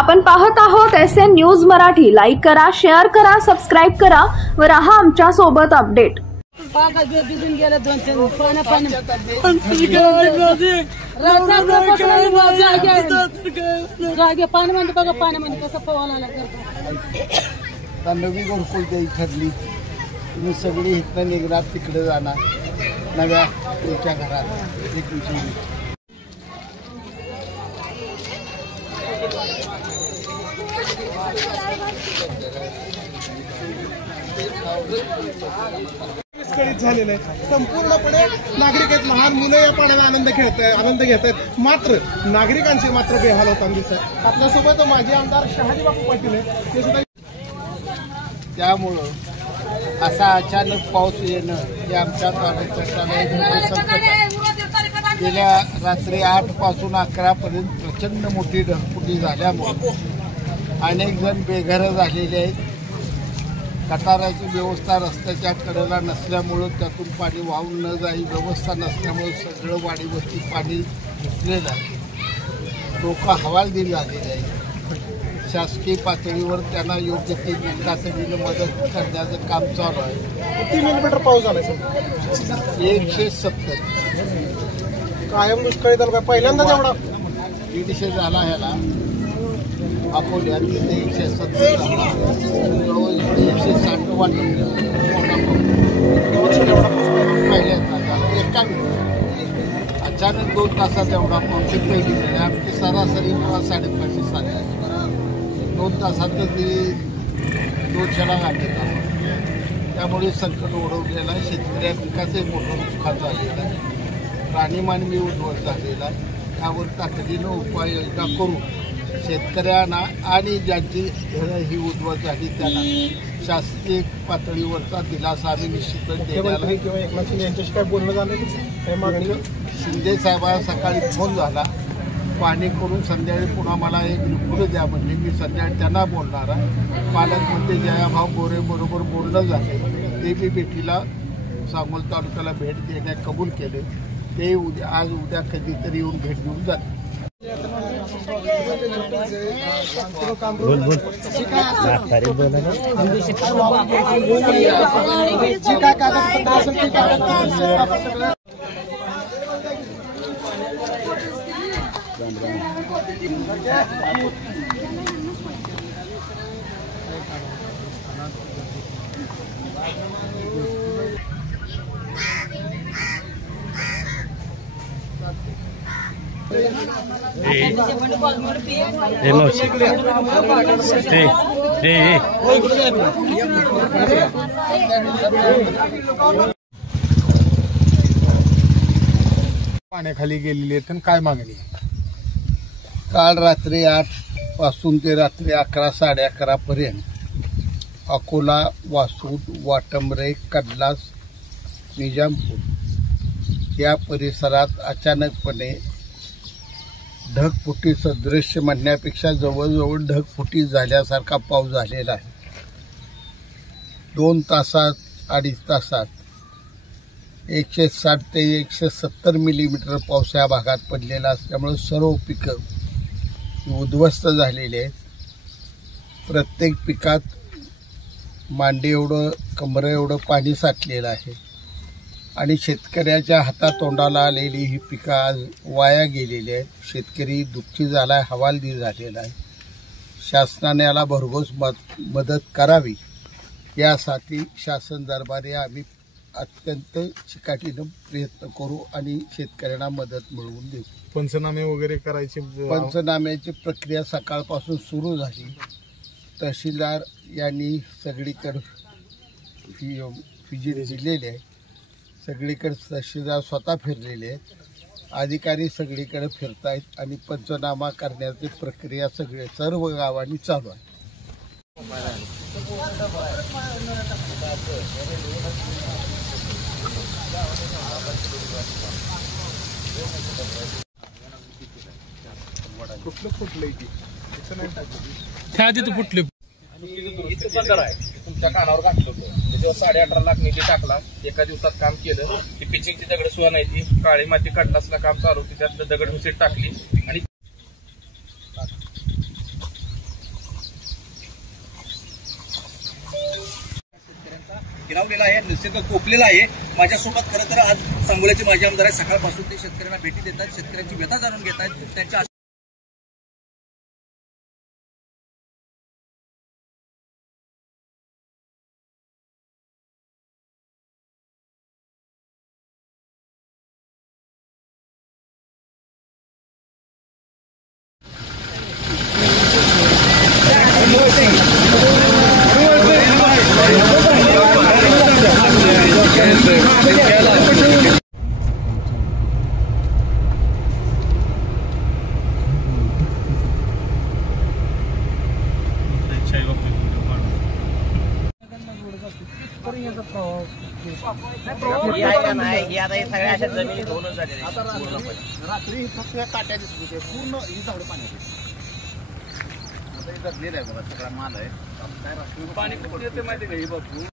आपण पाहत आहोत SN न्यूज मराठी। लाईक करा, शेअर करा, सबस्क्राइब करा व रहा आमच्या सोबत अपडेट। नवी घरकुल द्यायची ठरली, तुम्ही सगळी इथं निघणार, तिकडे जाणार नव्या तुमच्या घरात एक विषय। झालेलं आहे संपूर्णपणे नागरिक आहेत, लहान मुलं या पाण्याला आनंद घेत आहेत, मात्र नागरिकांचे मात्र बेहाल होताना दिसत आहे। आपल्यासोबत माजी आमदार शहाजी बापू पाटील आहे, ते सुद्धा। त्यामुळं असा अचानक पाऊस येणं हे आमच्या तालुक्याला संकट आहे। गेल्या रात्री 8 पासून 11 पर्यंत प्रचंड मोठी ढगफुटी झाल्यामुळे अनेक जण बेघर झालेले आहेत। गटाराची व्यवस्था रस्त्याच्या कडेला नसल्यामुळं त्यातून पाणी वाहून न जाई, व्यवस्था नसल्यामुळं सगळं वाडीवरती पाणी घुसलेलं आहे। लोक हवालदिल झालेले आहेत। शासकीय पातळीवर त्यांना योग्य ते निकासीनं मदत करण्याचं काम चालू आहे। किती मिलीमीटर पाऊस झाला सर? 170। कायम दुष्काळी तालुका पहिल्यांदाच एवढा 150 झाला ह्याला अकोल्यात, तिथे 170 झाला, जवळजवळ 160 वाटत पहिल्यांदा झाला। एका अचानक 2 तासात एवढा पाऊस पहिली वेळ आमची सरासरी 5-5.5 साली 2 तासातच 2 छडा गाठत आहोत। त्यामुळे संकट ओढवलेलं आहे। शेतकऱ्या पिकाचे मोठं नुकसान झालेलं आहे, राहणीमानवी उद्ध्वस्त झालेला आहे। यावर तातडीनं उपाययोजना करून शेतकऱ्यांना आणि ज्यांची ही उद्ध्वस्त झाली त्यांना शासकीय पातळीवरचा दिलासा आम्ही निश्चितच देण्याला। किंवा एकनाथ शिंदे यांच्याशी काय बोलणं झालं काय मागणी? शिंदे साहेबांना सकाळी फोन झाला, पाणी करून संध्याकाळी पुन्हा मला एक रिपोर्ट द्या म्हणले। मी संध्याकाळी त्यांना बोलणार आहे। पालकमंत्री जयाभाऊ गोरे बरोबर बोलणं झालं, ते बी भेटीला सांगोल तालुक्याला भेट देण्यास कबूल केले। ते आज उद्या कधीतरी येऊन भेट देऊन जाते। पाण्याखाली गेलेली आहेत, काय मागणी? काल रात्री 8 पासून ते रात्री 11-11:30 पर्यंत अकोला, वासूद, वाटंबरे, कडलास, निजामपूर या परिसरात अचानकपणे ढगफुटी सदृश म्हणण्यापेक्षा जवळजवळ ढगफुटी झाल्यासारखा पाऊस झालेला आहे। 2 तासात 2.5 तासात 160 ते 170 मिलीमीटर पाऊस या भागात पडलेला असल्यामुळे सर्व पिकं उद्ध्वस्त झालेली आहेत। प्रत्येक पिकात मांडी एवढं कमर एवढं पाणी साठलेलं आहे आणि शेतकऱ्याच्या हातातोंडाला आलेली ही पिकं आज वाया गेलेली आहेत। शेतकरी दुःखी झाला आहे, हवालदिल झालेला आहे। शासनाने याला भरघोस मदत करावी यासाठी शासन दरबारी आम्ही अत्यंत चिकाटीनं प्रयत्न करू आणि शेतकऱ्यांना मदत मिळवून देऊ। पंचनामे वगैरे करायचे? पंचनाम्याची प्रक्रिया सकाळपासून सुरू झाली। तहसीलदार यांनी सगळीकडे व्हिजिट दिलेली आहे। सगळीकडे तहसीलदार स्वतः फिरलेले आहेत, अधिकारी सगळीकडे फिरतायत आणि पंचनामा करण्याची प्रक्रिया सर्व गावांनी चालू आहे। फुटले तुमच्या कानावर घातलं होतं, त्याच्यावर 18.5 लाख निधी टाकला, एका दिवसात काम केलं। ती पिचिंगची दगड सुद्धा नाही, ती काळी माती कडलासला काम चालू होती, त्यातलं दगड मिसळी टाकली आणि हिरावलेला आहे, निसर्ग कोपलेला आहे. माझ्यासोबत खरं तर आज सांगोल्याचे माजी आमदार आहेत. सकाळपासून ते शेतकऱ्यांना भेटी देतात, शेतकऱ्यांची व्यथा जाणून घेत आहेत. त्यांच्या सगळ्या अशा जमिनी धुवूनच झालेल्या आता रात्री फक्त या काट्या दिसत होते, पूर्ण ही झाडं पाण्यात आता हे जगलेलं आहे बघा, सगळा माल आहे. पाणी कुठे येते माहिती का ही बापू